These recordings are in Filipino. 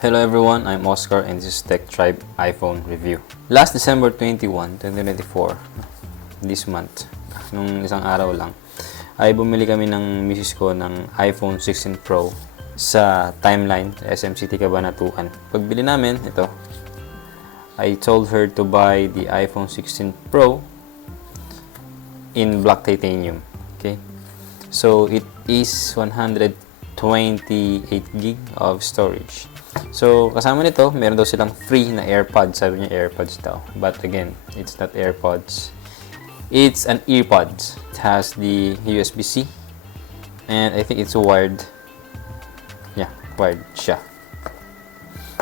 Hello everyone, I'm Oscar and this is Tech Tribe iPhone Review. Last December 21, 2024, this month, nung isang araw lang, ay bumili kami ng misis ko ng iPhone 16 Pro sa Timeline, SM City, Cabanatuan. Pagbili namin, ito, I told her to buy the iPhone 16 Pro in black titanium. Okay? So, it is 128 gig of storage. So, kasama nito, meron daw silang free na AirPods. Sabi niya AirPods daw. But again, it's not AirPods. It's an EarPods. It has the USB-C. And I think it's wired. Yeah, wired siya.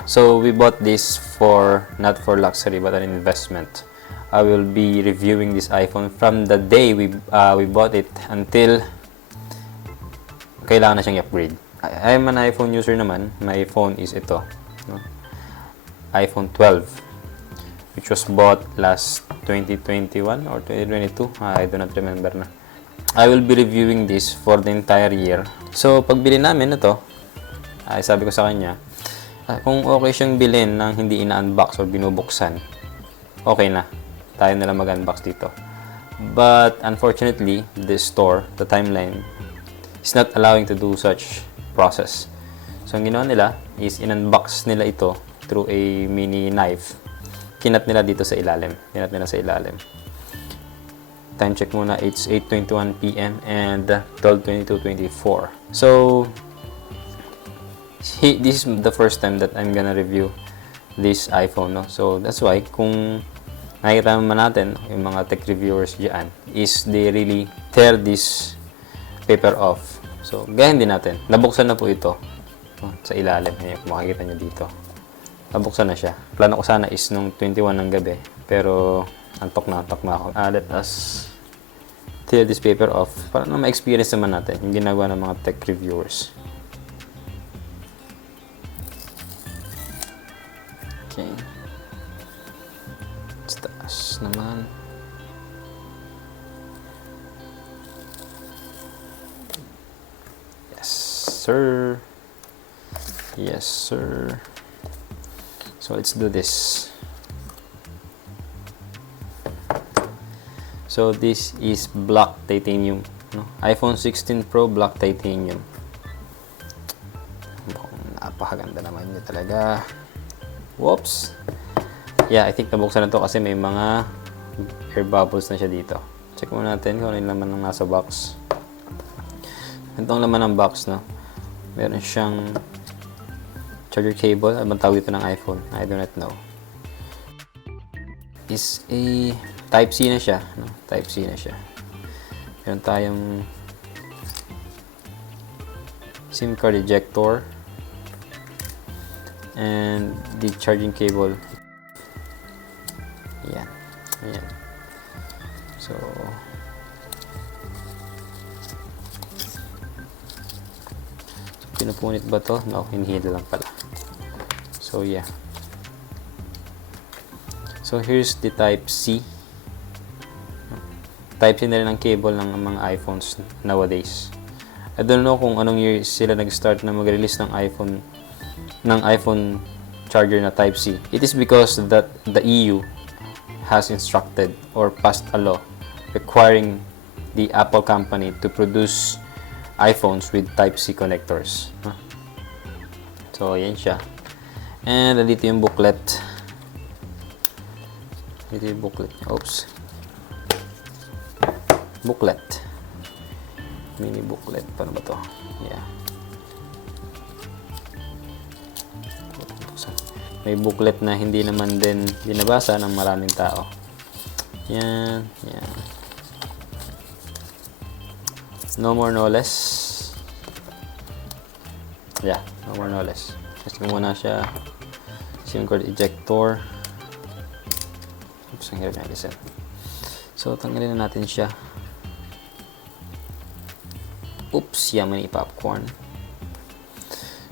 So, we bought this for, not for luxury, but an investment. I will be reviewing this iPhone from the day we bought it until kailangan na siyang i-upgrade. I'm an iPhone user naman. My phone is ito, no? iPhone 12, which was bought last 2021 or 2022. I do not remember na. I will be reviewing this for the entire year. So, pagbili namin ito, ay sabi ko sa kanya, kung okay siyang bilhin nang hindi ina-unbox or binubuksan, okay na. Tayo na lang mag-unbox dito. But, unfortunately, the store, the Timeline, is not allowing to do such process. So, ang ginawa nila is in-unbox nila ito through a mini knife. Kinat nila dito sa ilalim. Kinat nila sa ilalim. Time check muna. It's 8:21 p.m. and 12:22:24. So, this is the first time that I'm gonna review this iPhone, no? So, that's why, kung nakikita naman natin, yung mga tech reviewers dyan, is they really tear this paper off. So, gayahin din natin. Nabuksan na po ito sa ilalim. Ayan, kung makikita nyo dito. Nabuksan na siya. Plano ko sana is nung 21 ng gabi. Pero, antok na ako. Let us tear this paper off para na ma-experience naman natin yung ginagawa ng mga tech reviewers. Okay. Taas naman. Sir. Yes, sir. So, let's do this. So, this is black titanium. No? iPhone 16 Pro black titanium. Napakaganda naman niya talaga. Whoops. Yeah, I think nabuksan na to kasi may mga air bubbles na siya dito. Check muna natin kung ano yung laman ng nasa box. Ito ang laman ng box, no? Meron siyang charger cable. Ano bang tawag ito ng iPhone? I do not know. Is a Type-C na siya. No? Type-C na siya. Meron tayong SIM card ejector. And the charging cable. Ayan. Ayan. So, pinupunit ba to? No, hinihila lang pala. So, yeah. So, here's the Type-C. Type-C na rin ang cable ng mga iPhones nowadays. I don't know kung anong year sila nag-start na mag-release ng iPhone charger na Type-C. It is because that the EU has instructed or passed a law requiring the Apple company to produce iPhones with Type-C connectors. So, yan siya. And, dito yung booklet. Dito yung booklet. Oops. Booklet. Mini booklet. Paano ba to? Yeah. May booklet na hindi naman din binabasa ng maraming tao. Yan. Yan. No more, no less. Yeah, no more, no less. Kasi muna siya. SIM card ejector. Oops, ang hirap niya alisin. So, tanggalin na natin siya. Oops, yaman ni popcorn.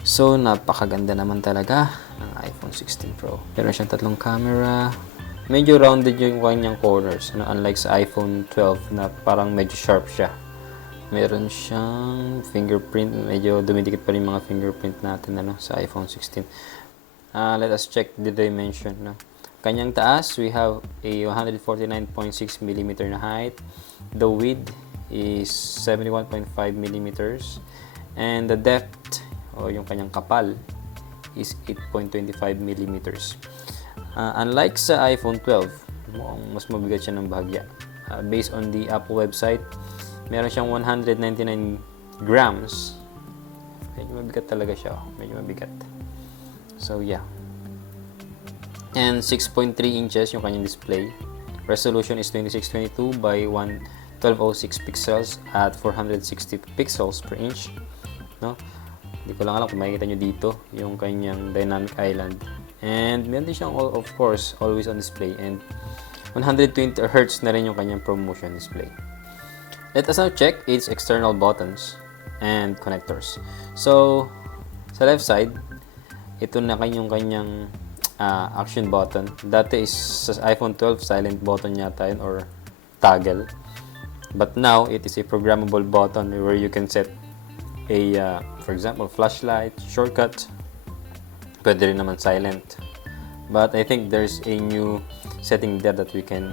So, napakaganda naman talaga ng iPhone 16 Pro. Meron siyang tatlong camera. Medyo rounded yung kanyang corners. Unlike sa iPhone 12 na parang medyo sharp siya. Meron siyang fingerprint. Medyo dumidikit pa rin mga fingerprint natin sa iPhone 16. let us check the dimension. No? Kanyang taas, we have a 149.6 mm na height. The width is 71.5 millimeters. And the depth, o yung kanyang kapal, is 8.25 millimeters. Unlike sa iPhone 12, mas mabigat siya ng bahagya. Based on the Apple website, meron siyang 199 grams. Medyo mabigat talaga siya. Medyo mabigat. So, yeah. And 6.3 inches yung kanyang display. Resolution is 2622 by 1206 pixels at 460 pixels per inch. No? Hindi ko lang alam kung makikita nyo dito yung kanyang dynamic island. And meron din siyang, of course, always on display. And 120 Hz na rin yung kanyang ProMotion display. Let us now check its external buttons and connectors. So, sa left side, ito na kanyang action button. Dati is sa iPhone 12 silent button yata yun or toggle. But now, it is a programmable button where you can set a, for example, flashlight, shortcut. Pwede rin naman silent. But I think there's a new setting there that we can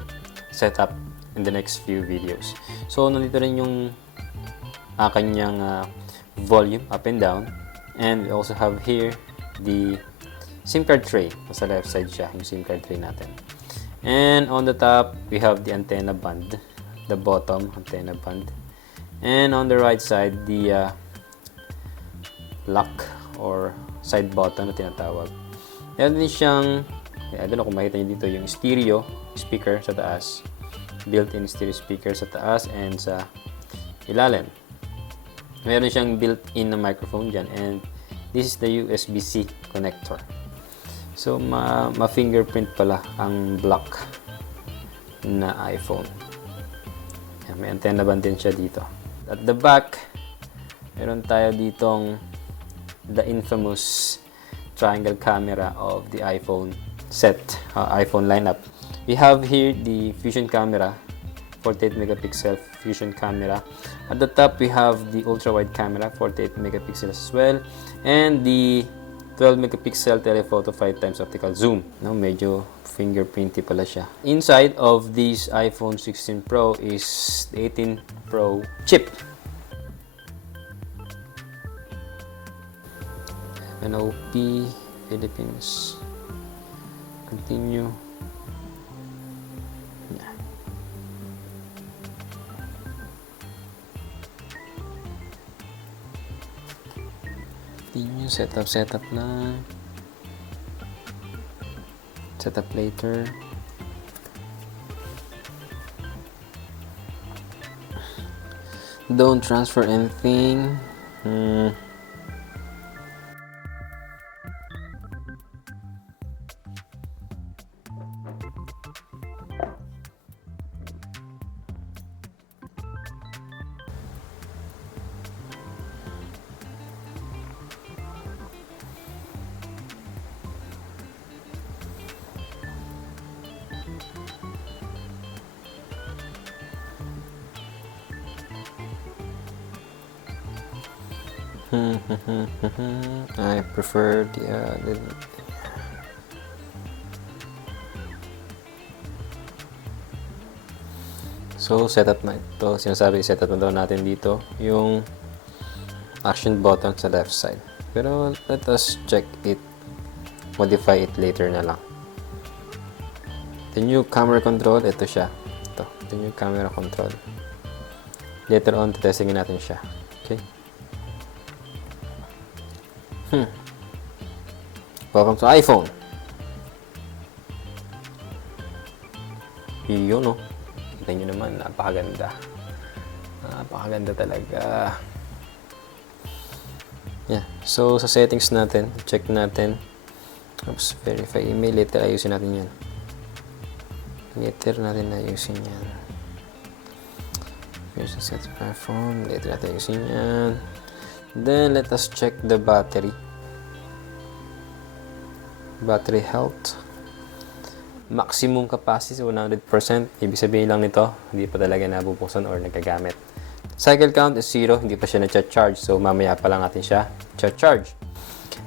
set up in the next few videos. So, nandito rin yung kanyang volume up and down. And we also have here the SIM card tray. Nasa left side siya, yung SIM card tray natin. And on the top, we have the antenna band. The bottom antenna band. And on the right side, the lock or side button na tinatawag. Meron din siyang, I don't know kung makita nyo dito, yung stereo speaker sa taas. Built-in stereo speaker sa taas and sa ilalim. Meron siyang built-in na microphone dyan. And this is the USB-C connector. So, ma-fingerprint pala ang black na iPhone. Yan, may antenna band din siya dito. At the back, meron tayo ditong the infamous triangle camera of the iPhone set, iPhone lineup. We have here the Fusion camera, 48 megapixel Fusion camera. At the top, we have the ultra-wide camera, 48 megapixels as well. And the 12 megapixel telephoto 5x optical zoom. No, medyo fingerprinty pala siya. Inside of this iPhone 16 Pro is the 18 Pro chip. NOP Philippines. Continue. Yeah. Continue. Setup na. Setup later. Don't transfer anything. I prefer the So, setup na ito. Sinasabi, setup na daw natin dito yung action button sa left side. Pero, let us check it. Modify it later na lang. The new camera control, ito siya. Ito, the new camera control. Later on, testingin natin siya. Okay? Welcome to iPhone. Yun, no? Kita nyo naman, napakaganda. Napakaganda talaga. Yeah. So, sa settings natin, check natin. Oops, verify email. Later, ayusin natin yan. Later natin ayusin yan. Here's the set of iPhone. Later natin ayusin yan. Then, let us check the battery. Battery health. Maximum capacity 100%. Ibig sabihin lang nito, hindi pa talaga nabubuksan or nagagamit. Cycle count is 0, hindi pa siya na-charge. So, mamaya pa lang natin siya charge.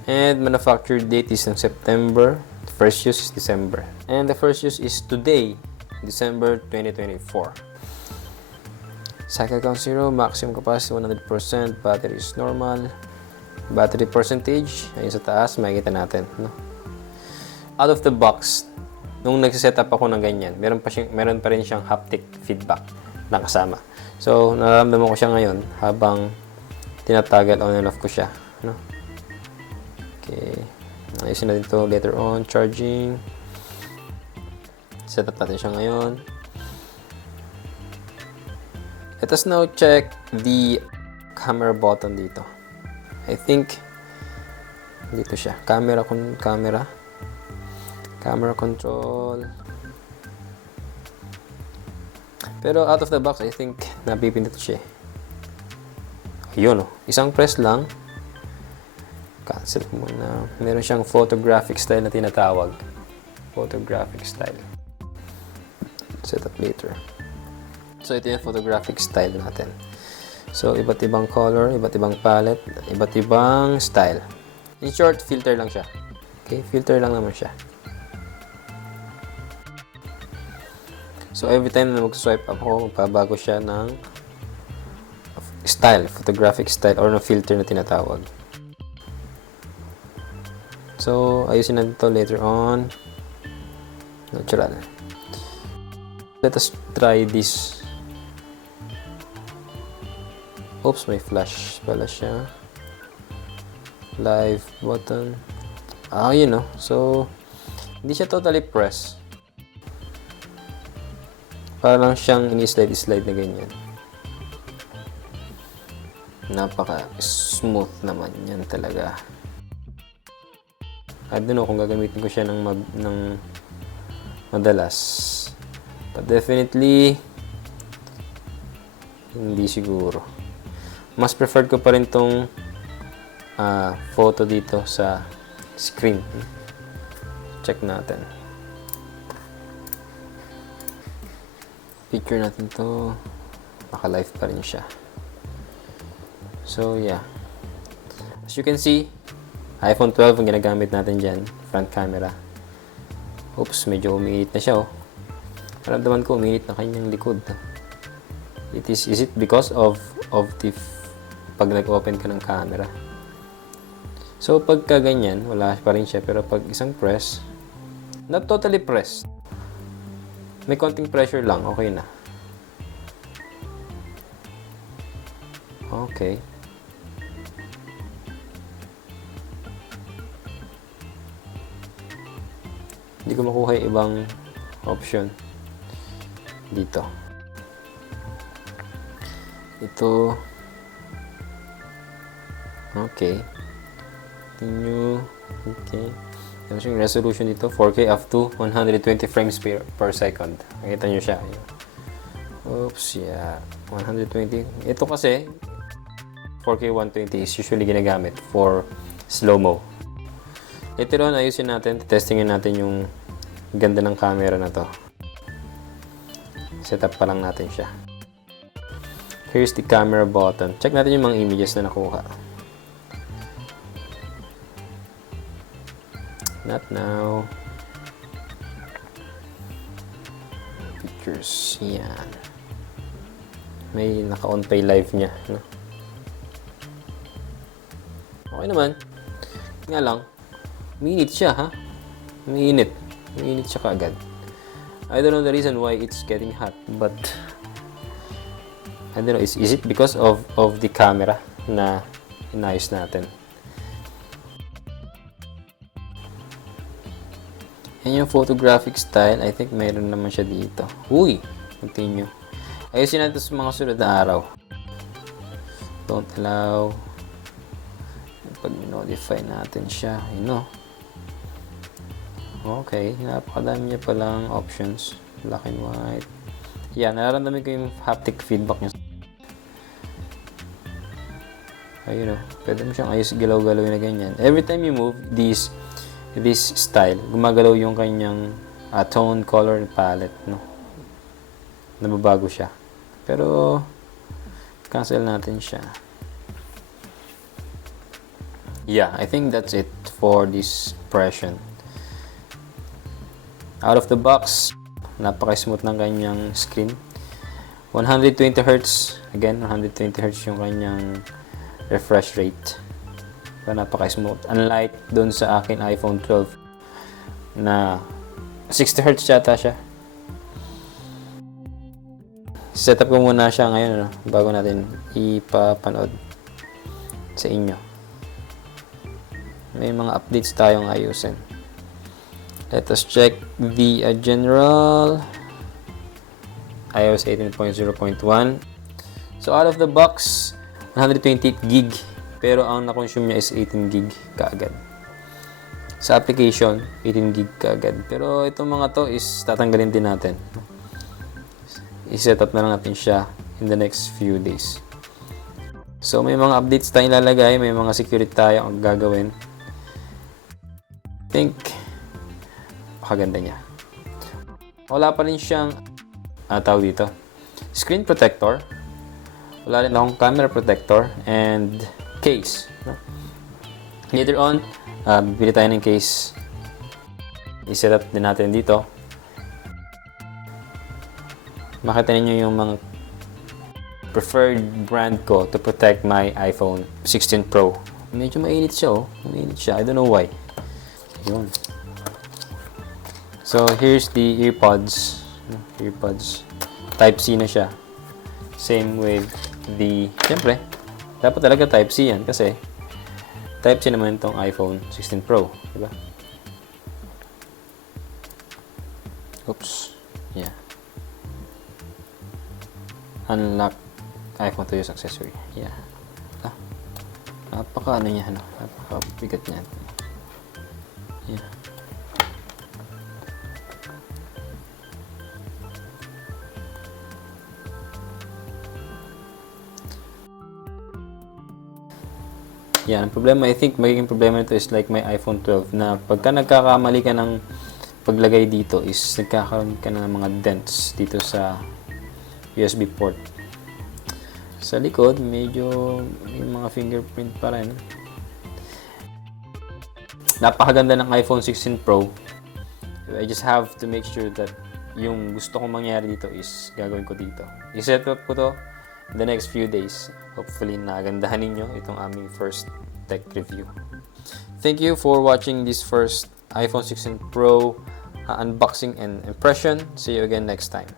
And manufacture date is ng September. First use is December. And the first use is today, December 2024. Cycle count 0, maximum capacity 100%, battery is normal. Battery percentage, ayun sa taas, makikita natin. No? Out of the box, nung nagsiset-up ako ng ganyan, meron pa rin siyang haptic feedback na kasama. So, nararamdaman ko siya ngayon habang tinatagal on and off ko siya. No? Okay. Ayusin natin ito later on. Charging. Set up natin siya ngayon. Let us now check the camera button dito. I think dito siya. Camera control. Pero out of the box, I think napipindot siya. Ayun oh. Isang press lang. Cancel muna. Meron siyang photographic style na tinatawag. Photographic style. Set up later. So, ito yung photographic style natin. So, iba't ibang color, iba't ibang palette, iba't ibang style. In short, filter lang siya. Okay? Filter lang naman siya. So, every time na mag-swipe up ako, magpabago siya ng style, photographic style, or ng filter na tinatawag. So, ayusin natin ito later on. Natural. Let us try this. Oops, may flash pala siya. Live button. Yun know. So, hindi siya totally press. Parang siyang ini-slide na ganyan. Napaka-smooth naman yan talaga. I don't know kung gagamitin ko siya ng madalas. But definitely, hindi siguro. Mas preferred ko pa rin tong photo dito sa screen. Check natin. Picture natin to. Naka-live pa rin siya. So, yeah. As you can see, iPhone 12 ang ginagamit natin dyan. Front camera. Oops, medyo umiinit na siya, oh. Naramdaman ko, umiinit na kanyang likod. Is it because of the pag nag-open ka ng camera? So, pagka ganyan, wala pa rin siya. Pero pag isang press, not totally press. May konting pressure lang, okay na. Okay. Hindi ko makuha yung ibang option dito. Ito. Okay. Continue. Okay. Tapos yung resolution dito, 4K up to 120 frames per second. Nakita nyo siya. Oops, yeah. 120. Ito kasi, 4K 120 is usually ginagamit for slow-mo. Later on, ayusin natin, testingin natin yung ganda ng camera na to. Setup pa lang natin siya. Here's the camera button. Check natin yung mga images na nakuha. Not now. Pictures. Yan. May naka-on pa yung live niya. No? Okay naman. Nga lang. Umiinit siya, ha? Umiinit siya kaagad. I don't know the reason why it's getting hot, but I don't know. Is it because of the camera na inayos natin? Yan yung photographic style. I think mayroon naman siya dito. Uy! Continue. Ayusin natin sa mga sunod na araw. Don't allow. Pag-modify natin siya. You know. Okay, napakadami niya palang options. Black and white. Yan, nararamdaman ko yung haptic feedback niya. Ayun o, pwede mo siyang ayos galaw-galaw na ganyan. Every time you move this style, gumagalaw yung kanyang tone, color, palette, no? Nababago siya. Pero, Cancel natin siya. Yeah, I think that's it for this impression. Out of the box, napaka-smooth ng kanyang screen. 120 Hz. Again, 120 Hz yung kanyang refresh rate. So, napaka-smooth. Unlike dun sa akin iPhone 12 na 60 Hz yata siya. Setup ko muna siya ngayon, ano, bago natin ipapanood sa inyo. May mga updates tayong ayusin. Let us check the general iOS 18.0.1. So out of the box, 128 gig, pero ang na-consume niya is 18 gig kaagad. Sa application, 18 gig kaagad. Pero itong mga to is tatanggalin din natin. I-set up na lang natin siya in the next few days. So may mga updates tayong lalagay, may mga security tayong gagawin. I think pakaganda niya. Wala pa rin siyang tawag dito, screen protector. Wala rin akong camera protector and case, no? Later on, bibili tayo ng case. I-set up din natin dito. Makita ninyo yung mga preferred brand ko to protect my iPhone 16 Pro. Medyo mainit siya, oh. Mainit siya. I don't know why. Yun. So, here's the earpods. Type-C na siya. Same with the... Siyempre, dapat talaga Type-C yan kasi Type-C naman itong iPhone 16 Pro. Diba? Oops. Yeah. Unlock iPhone to use accessory. Yeah. Napaka ano niya, napaka-bigat niya. Yeah. Yan, ang problema, I think magiging problema nito is like my iPhone 12 na pagka nagkakamali ka ng paglagay dito is nagkakaroon ka na ng mga dents dito sa USB port. Sa likod, medyo may mga fingerprint pa rin. Napakaganda ng iPhone 16 Pro. I just have to make sure that yung gusto kong mangyari dito is gagawin ko dito. I-set up ko to in the next few days. Hopefully, nagandahan ninyo itong aming first tech review. Thank you for watching this first iPhone 16 Pro unboxing and impression. See you again next time.